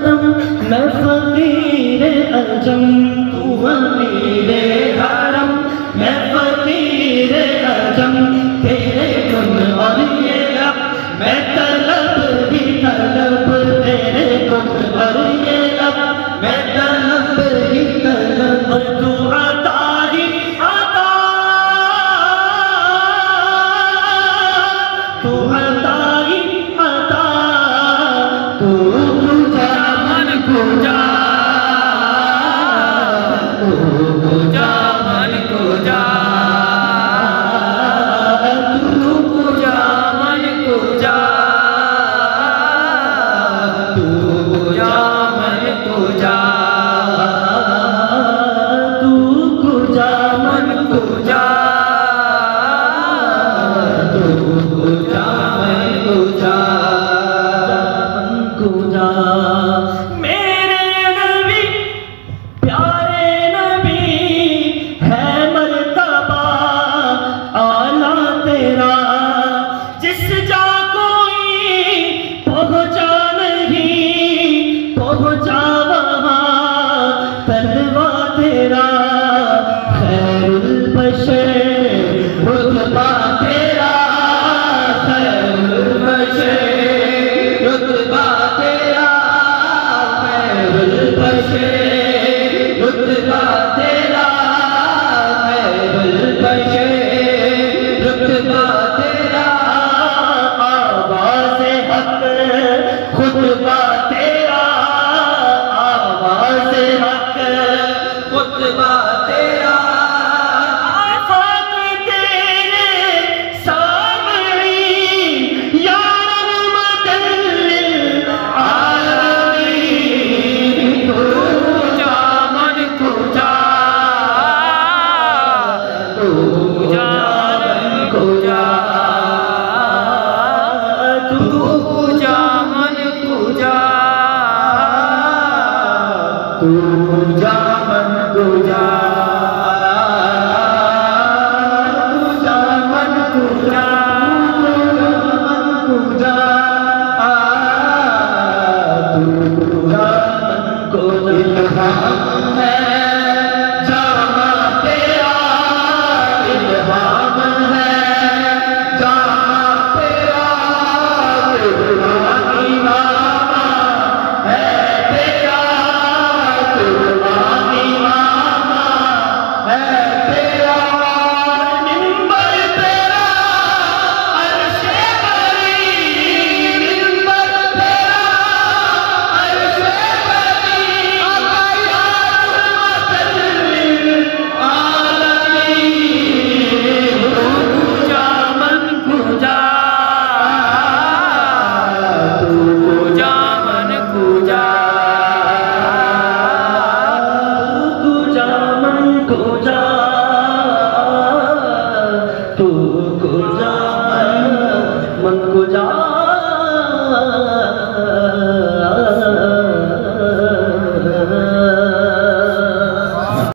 मैं फकीर अजम तू अमीर हरम, मैं फकीर अजम तेरे गुण और ये लब, मैं तलब ही तलब तेरे गुण और ये लब, मैं तलब ही तलब तू अता ही अता, तू अता ही अता, तू पूजा मन पूजा, तू पूजा मन पूजा, तू पूजा मन पूजा, तू पूजा मन पूजा, तू पूजा मन पूजा, तू पूजा मन पूजा, मन पूजा। मेरे नबी प्यारे नबी है मर्तबा आला तेरा, जिस जा कोई पहुँचा नहीं पहुँचा वहाँ तलवा तेरा, खैरुल बशर रुतबा तेरा, खैरुल बशर रुतबा तेरा, खैरुल बशर रुतबा तेरा, खैरुल बशर रुतबा तेरा, आवाज़े हक खुतबा तेरा, आवाज़े हक खुतबा तेरा, आफाक तेरे सामने या रहमतल लिल आलमीन, तू पूजा मन पूजा, तू पूजा मन पूजा, तू पूजा मन पूजा, तू पूजा मन पूजा, पूजा मन पूजा, मन पूजा, तू पूजा मन पूजा। इल्हाम है जामा तेरा, इल्हाम है जामा तेरा, कुर्बानी मामा है तेरा, कुर्बानी मामा है तेरा, मिंबर तेरा अर्शे बरी, मिंबर तेरा अर्शे बरी, आका या रहमतल लिल आलमीन, तू पूजा मन पूजा, तू पूजा मन पूजा, तू पूजा मन पूजा, तू पूजा मन पूजा।